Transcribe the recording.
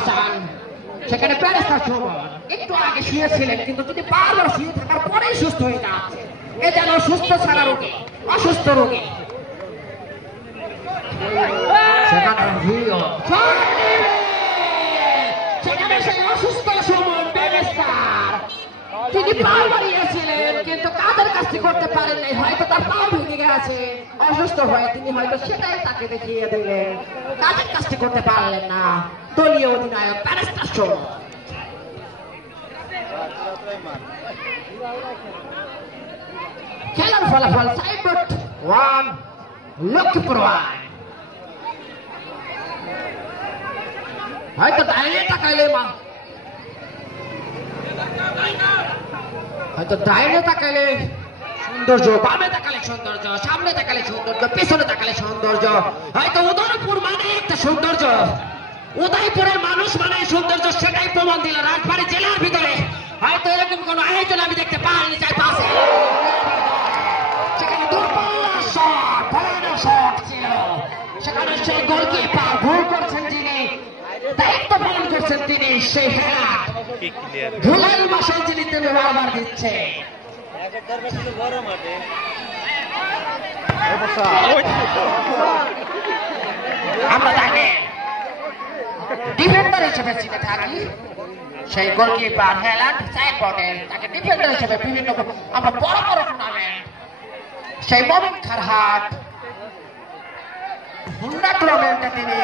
হাসান সেখানে প্যারেস্তার সুমন একটু আগে শুয়েছিলেন কিন্তু তিনি বারবার শুয়ে থাকার পরেই সুস্থ হয়ে যাচ্ছে। এ যেন সুস্থ ছাড়া রোগী, অসুস্থ রোগী। সেখানে সেই অসুস্থ সুমন প্যারেস্তার তিনি পাও বাড়িয়েছিলেন কিন্তু কাদের কাজটি করতে পারেন নাই। হয়তো তার পাও ভেঙে গেছে, অসুস্থ হয়ে তিনি হয়তো সেটাই তাকে দেখিয়ে দিলেন, কাদের কাজটি করতে পারলেন না দলীয় অধিনায়ক প্যারেস্তার সুমন। খেলার ফলাফল সাইনবোর্ড 1 লক্ষ্মীপুর 1। হয়তো ডাইনে তাকাইলে সৌন্দর্য, বামে তাকালে সৌন্দর্য, সামনে তাকালে সৌন্দর্য, পিছনে তাকালে সৌন্দর্য। হয়তো উদয়পুর মানে একটা সৌন্দর্য, উদয়পুরের মানুষ মানে সৌন্দর্য, সেটাই প্রমাণ দিল রাজবাড়ী জেলার ভিতরে। হয়তো এরকম কোন আয়োজন আমি দেখতে পাইনি চাই পাশে। সেখানে দুর্বল শট, ভয়ানক শট ছিল। সেখানে সেই গোলকিপার ভুল করছেন যিনি, দায়িত্ব পালন করছেন তিনি, সেই হেলাট ধুলাল মাসাল যিনি তিনি বারবার দিচ্ছে। আমরা তাকে ডিফেন্ডার হিসেবে চিনে থাকি, সেই গোলকিপার হেলাট সাইনবোর্ডের তাকে ডিফেন্ডার হিসেবে বিভিন্ন আমরা বড় বড় টুর্নামেন্ট, সেই মমিন খারহাট হুন্ডা টুর্নামেন্টে তিনি